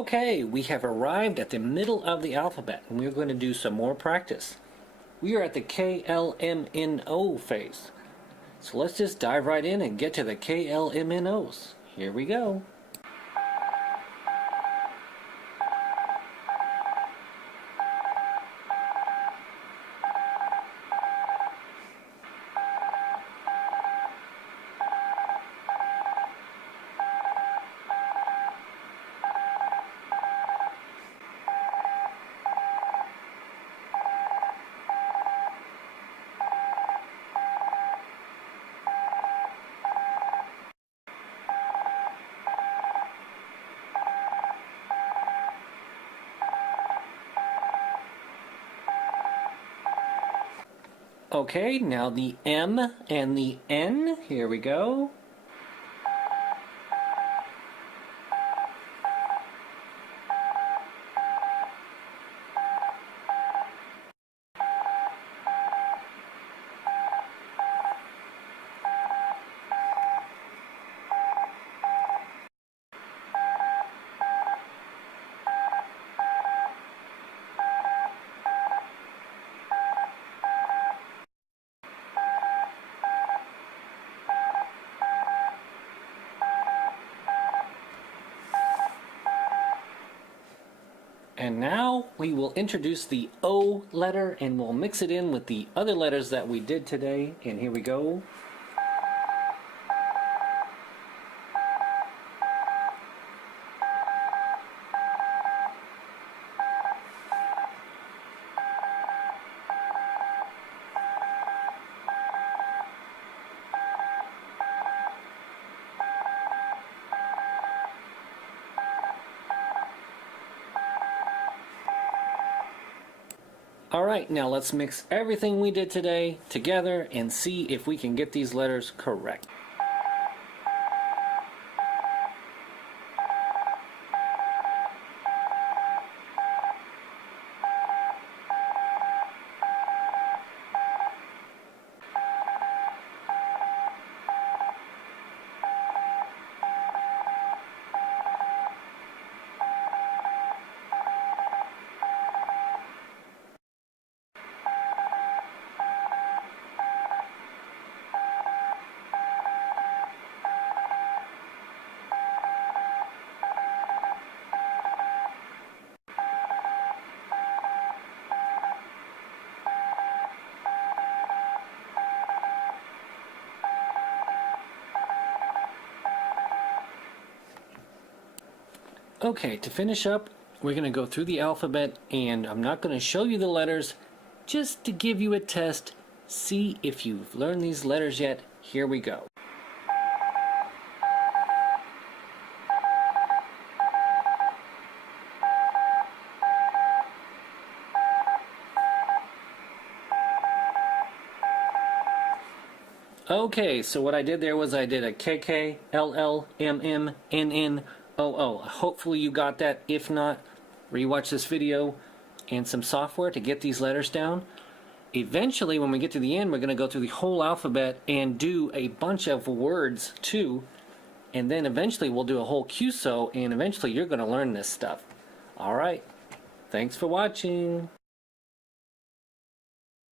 Okay, we have arrived at the middle of the alphabet and we're going to do some more practice. We are at the KLMNO phase. So let's just dive right in and get to the KLMNOs. Here we go. Okay, now the M and the N. Here we go. And now we will introduce the O letter and we'll mix it in with the other letters that we did today. And here we go. Alright, now let's mix everything we did today together and see if we can get these letters correct. Okay, to finish up, we're going to go through the alphabet and I'm not going to show you the letters, just to give you a test, see if you've learned these letters yet. Here we go. Okay, so what I did there was I did a KK, LL, MM, NN, OO. Hopefully you got that. If not, rewatch this video and some software to get these letters down. Eventually, when we get to the end, we're going to go through the whole alphabet and do a bunch of words too. And then eventually we'll do a whole QSO and eventually you're going to learn this stuff. Alright, thanks for watching.